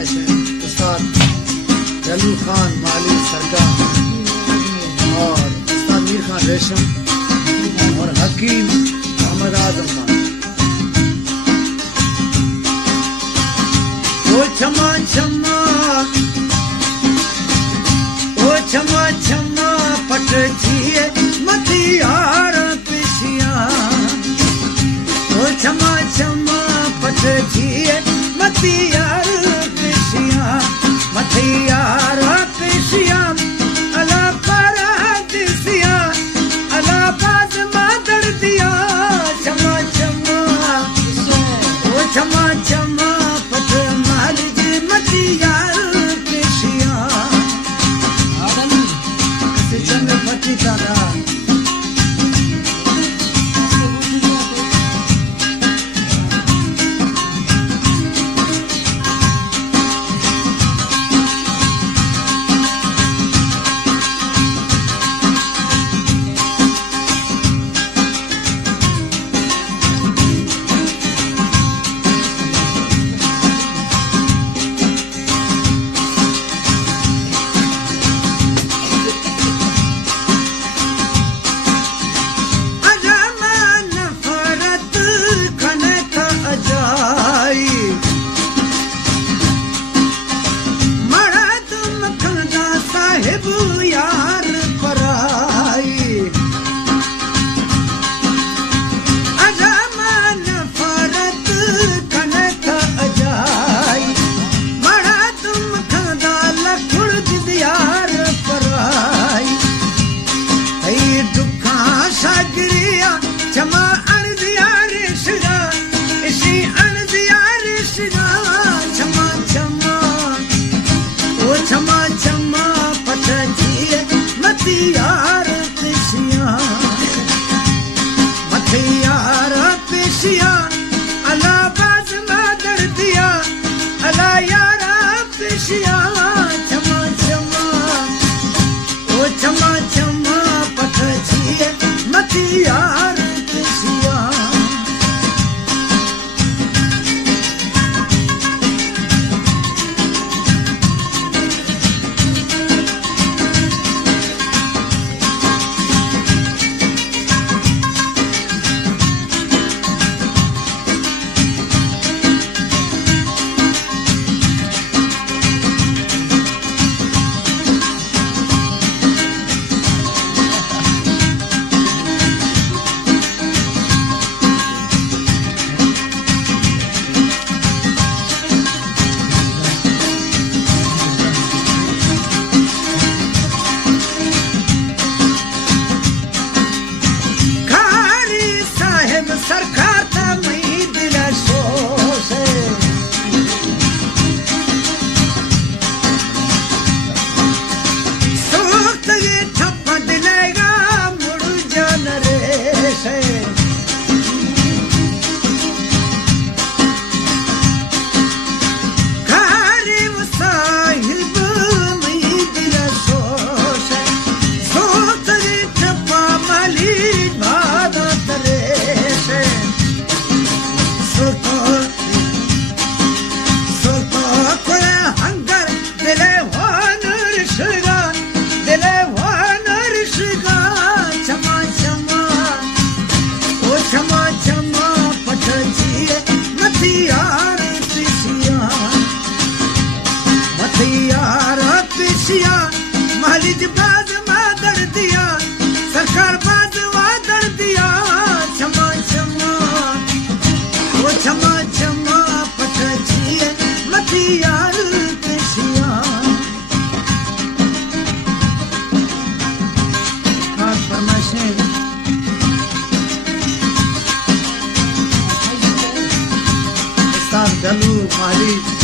फरमाइश है उस्ताद जलू खान माली सरकार और उस्ताद मीर खान रेशम और हकीम मोहम्मद आजम खान। ओ क्षमा क्षमा क्षमा पट जिए मतियार पिशिया। ओ क्षमा पट जिए मतियार पिशिया मतियार पिशिया अला परदिसिया अला बाज मादर दिया। क्षमा ओ क्षमा पट माल जी मतियार पिशिया चंद्र पति दादा। जलू माली